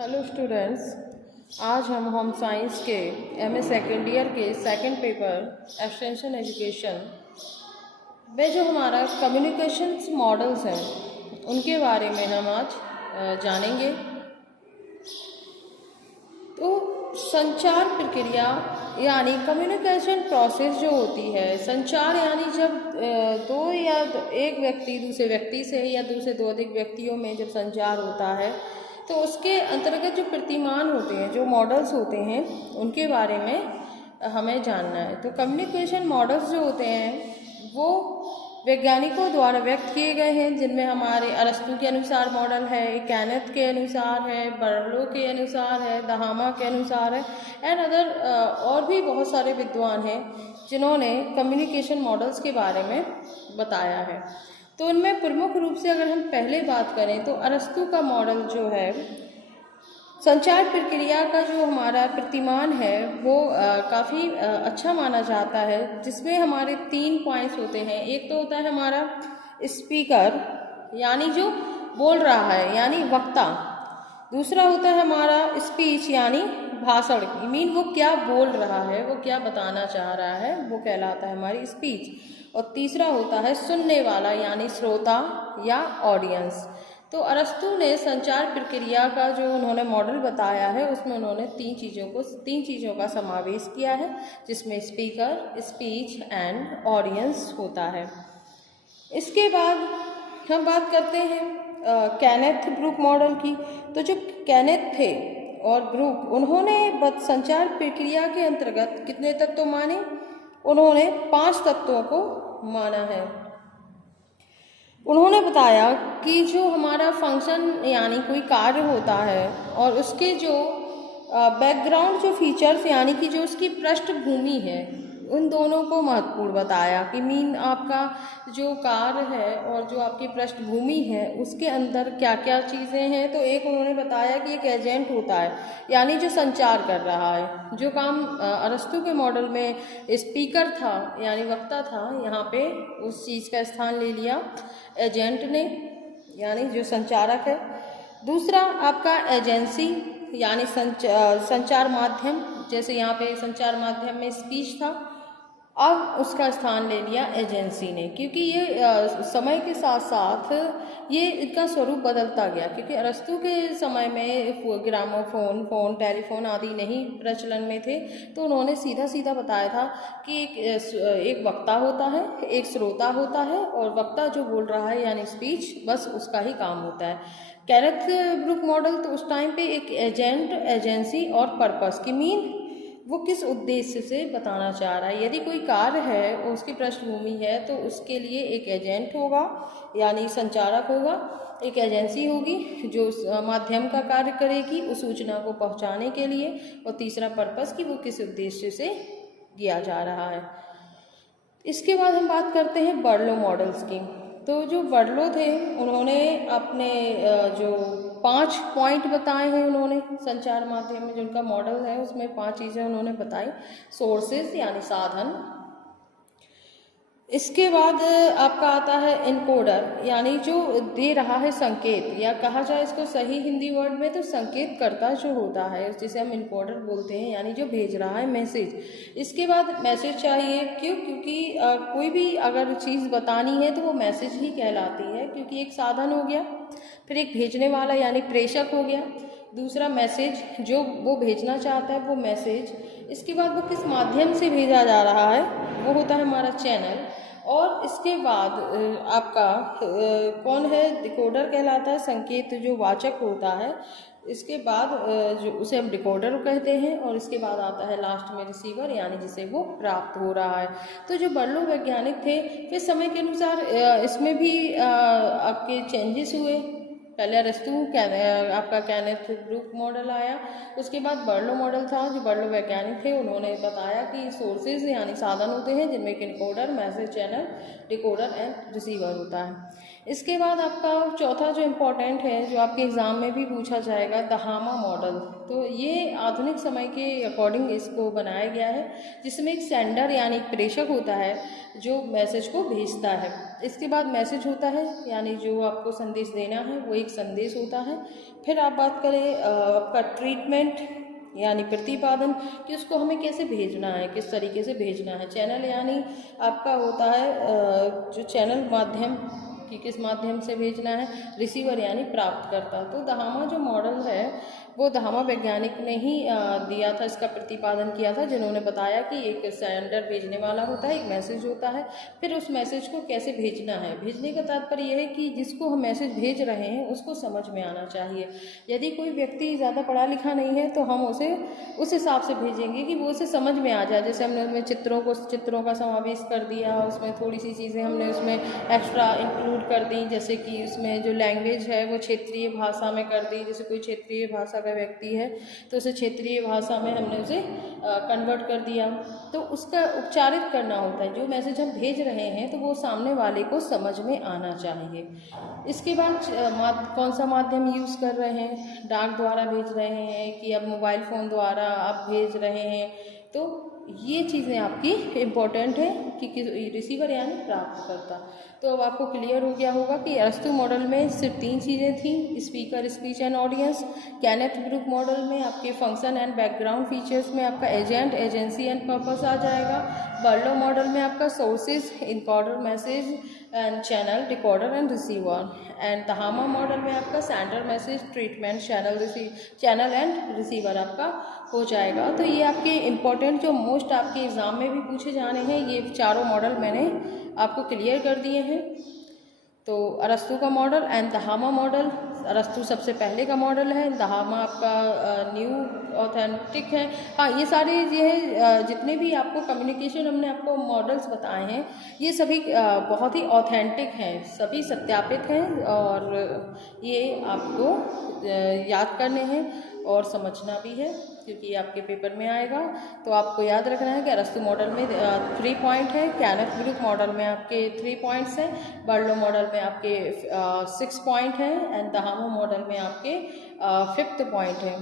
Hello students, आज हम home science के एमए सेकेंड ईयर के सेकंड पेपर एक्सटेंशन एजुकेशन में जो हमारा कम्युनिकेशंस मॉडल्स हैं उनके बारे में हम आज जानेंगे। तो संचार प्रक्रिया यानी कम्युनिकेशन प्रोसेस जो होती है, संचार यानी जब दो या एक व्यक्ति दूसरे व्यक्ति से या दूसरे दो अधिक व्यक्तियों में जब संचार होता है तो उसके अंतर्गत जो प्रतिमान होते हैं, जो मॉडल्स होते हैं, उनके बारे में हमें जानना है। तो कम्युनिकेशन मॉडल्स जो होते हैं वो वैज्ञानिकों द्वारा व्यक्त किए गए हैं, जिनमें हमारे अरस्तू के अनुसार मॉडल है, कैनेथ के अनुसार है, बर्लो के अनुसार है, दहामा के अनुसार है एंड अदर और भी बहुत सारे विद्वान हैं जिन्होंने कम्युनिकेशन मॉडल्स के बारे में बताया है। तो इनमें प्रमुख रूप से अगर हम पहले बात करें तो अरस्तू का मॉडल जो है संचार प्रक्रिया का जो हमारा प्रतिमान है वो काफ़ी अच्छा माना जाता है, जिसमें हमारे 3 पॉइंट्स होते हैं। एक तो होता है हमारा स्पीकर यानी जो बोल रहा है यानी वक्ता, दूसरा होता है हमारा स्पीच यानी भाषण, मीन वो क्या बोल रहा है, वो क्या बताना चाह रहा है, वो कहलाता है हमारी स्पीच। और तीसरा होता है सुनने वाला यानी श्रोता या ऑडियंस। तो अरस्तू ने संचार प्रक्रिया का जो उन्होंने मॉडल बताया है उसमें उन्होंने तीन चीज़ों का समावेश किया है, जिसमें स्पीकर, स्पीच एंड ऑडियंस होता है। इसके बाद हम बात करते हैं कैनेथ ब्रूक मॉडल की। तो जो कैनेथ थे और ब्रूक, उन्होंने संचार प्रक्रिया के अंतर्गत कितने तत्व माने? उन्होंने 5 तत्वों को माना है। उन्होंने बताया कि जो हमारा फंक्शन यानी कोई कार्य होता है और उसके जो बैकग्राउंड जो फीचर्स यानी कि जो उसकी पृष्ठभूमि है, उन दोनों को महत्वपूर्ण बताया कि मीन आपका जो कार्य है और जो आपकी पृष्ठभूमि है उसके अंदर क्या क्या चीज़ें हैं। तो एक उन्होंने बताया कि एक एजेंट होता है यानी जो संचार कर रहा है, जो काम अरस्तू के मॉडल में स्पीकर था यानी वक्ता था, यहाँ पे उस चीज़ का स्थान ले लिया एजेंट ने यानी जो संचारक है। दूसरा आपका एजेंसी यानी संचार माध्यम, जैसे यहाँ पे संचार माध्यम में स्पीच था, अब उसका स्थान ले लिया एजेंसी ने, क्योंकि ये समय के साथ साथ ये इनका स्वरूप बदलता गया, क्योंकि अरस्तू के समय में ग्रामोफोन, फोन, टेलीफोन आदि नहीं प्रचलन में थे। तो उन्होंने सीधा सीधा बताया था कि एक वक्ता होता है, एक श्रोता होता है और वक्ता जो बोल रहा है यानी स्पीच, बस उसका ही काम होता है। कैनेथ ब्रूक मॉडल तो उस टाइम पे एक एजेंट, एजेंसी और पर्पस की मीन वो किस उद्देश्य से बताना चाह रहा है। यदि कोई कार्य है और उसकी पृष्ठभूमि है तो उसके लिए एक एजेंट होगा यानी संचारक होगा, एक एजेंसी होगी जो उस माध्यम का कार्य करेगी उस सूचना को पहुंचाने के लिए, और तीसरा पर्पस कि वो किस उद्देश्य से किया जा रहा है। इसके बाद हम बात करते हैं बर्लो मॉडल्स की। तो जो बर्लो थे उन्होंने अपने जो 5 पॉइंट बताए हैं, उन्होंने संचार माध्यम में जो उनका मॉडल है उसमें 5 चीज़ें उन्होंने बताई। सोर्सेज यानी साधन, इसके बाद आपका आता है इनकोडर यानी जो दे रहा है संकेत, या कहा जाए इसको सही हिंदी वर्ड में तो संकेत करता जो होता है जिसे हम इनकोडर बोलते हैं, यानी जो भेज रहा है मैसेज। इसके बाद मैसेज चाहिए, क्योंकि कोई भी अगर चीज़ बतानी है तो वो मैसेज ही कहलाती है, क्योंकि एक साधन हो गया, फिर एक भेजने वाला यानी प्रेषक हो गया, दूसरा मैसेज जो वो भेजना चाहता है वो मैसेज, इसके बाद वो किस माध्यम से भेजा जा रहा है वो होता है हमारा चैनल, और इसके बाद आपका कौन है, डिकोडर कहलाता है, संकेत जो वाचक होता है। इसके बाद जो उसे हम डिकोडर कहते हैं, और इसके बाद आता है लास्ट में रिसीवर यानी जिसे वो प्राप्त हो रहा है। तो जो बर्लो वैज्ञानिक थे फिर समय के अनुसार इसमें भी आपके चेंजेस हुए। पहले अरस्तू आपका कैनेथ ब्रूक मॉडल आया, उसके बाद बर्लो मॉडल था। जो बर्लो वैज्ञानिक थे उन्होंने बताया कि सोर्सेज यानी साधन होते हैं जिनमें कि encoder, message channel, decoder and receiver होता है। इसके बाद आपका चौथा जो इम्पोर्टेंट है, जो आपके एग्ज़ाम में भी पूछा जाएगा, दहामा मॉडल। तो ये आधुनिक समय के अकॉर्डिंग इसको बनाया गया है, जिसमें एक सेंडर यानी एक प्रेषक होता है जो मैसेज को भेजता है। इसके बाद मैसेज होता है, यानी जो आपको संदेश देना है वो एक संदेश होता है। फिर आप बात करें आपका ट्रीटमेंट यानी प्रतिपादन, कि उसको हमें कैसे भेजना है, किस तरीके से भेजना है। चैनल यानी आपका होता है जो चैनल माध्यम, कि किस माध्यम से भेजना है। रिसीवर यानी प्राप्त करता। तो दहामा जो मॉडल है वो दहामा वैज्ञानिक ने ही दिया था, इसका प्रतिपादन किया था, जिन्होंने बताया कि एक सेंडर भेजने वाला होता है, एक मैसेज होता है, फिर उस मैसेज को कैसे भेजना है। भेजने का तात्पर्य यह है कि जिसको हम मैसेज भेज रहे हैं उसको समझ में आना चाहिए। यदि कोई व्यक्ति ज़्यादा पढ़ा लिखा नहीं है तो हम उसे उस हिसाब से भेजेंगे कि वो उसे समझ में आ जाए। जैसे हमने उसमें चित्रों का समावेश कर दिया, उसमें थोड़ी सी चीज़ें हमने उसमें एक्स्ट्रा इंक्लूड कर दी, जैसे कि उसमें जो लैंग्वेज है वो क्षेत्रीय भाषा में कर दी। जैसे कोई क्षेत्रीय भाषा का व्यक्ति है तो उसे क्षेत्रीय भाषा में हमने उसे कन्वर्ट कर दिया। तो उसका उच्चारित करना होता है, जो मैसेज हम भेज रहे हैं तो वो सामने वाले को समझ में आना चाहिए। इसके बाद कौन सा माध्यम यूज़ कर रहे हैं, डाक द्वारा भेज रहे हैं कि अब मोबाइल फ़ोन द्वारा आप भेज रहे हैं। तो ये चीज़ें आपकी इम्पोर्टेंट है कि रिसीवर यानी प्राप्त करता। तो अब आपको क्लियर हो गया होगा कि अरस्तु मॉडल में सिर्फ 3 चीज़ें थी, speaker, speech and audience. Kenneth Burke model में आपके फंक्शन एंड बैकग्राउंड फीचर्स में आपका एजेंट, एजेंसी एंड पर्पस आ जाएगा। बर्लो मॉडल में आपका sources, encoder, message and channel, decoder and receiver. And दहामा मॉडल में आपका sender, message, treatment, channel and receiver आपका हो जाएगा। तो ये आपके इम्पोर्टेंट जो मोस्ट आपके एग्ज़ाम में भी पूछे जाने हैं, ये चारों मॉडल मैंने आपको क्लियर कर दिए हैं। तो अरस्तु का मॉडल एंड दहामा मॉडल। अरस्तु सबसे पहले का मॉडल है, दहामा आपका न्यू ऑथेंटिक है। हाँ, ये सारे जितने भी आपको कम्युनिकेशन हमने आपको मॉडल्स बताए हैं, ये सभी बहुत ही ऑथेंटिक हैं, सभी सत्यापित हैं, और ये आपको याद करने हैं और समझना भी है, क्योंकि ये आपके पेपर में आएगा। तो आपको याद रखना है कि अरस्तु मॉडल में 3 पॉइंट है, केनेथ ब्रुक मॉडल में आपके 3 पॉइंट्स हैं, बर्लो मॉडल में आपके 6 पॉइंट हैं, एंड दहामा मॉडल में आपके 5th पॉइंट है।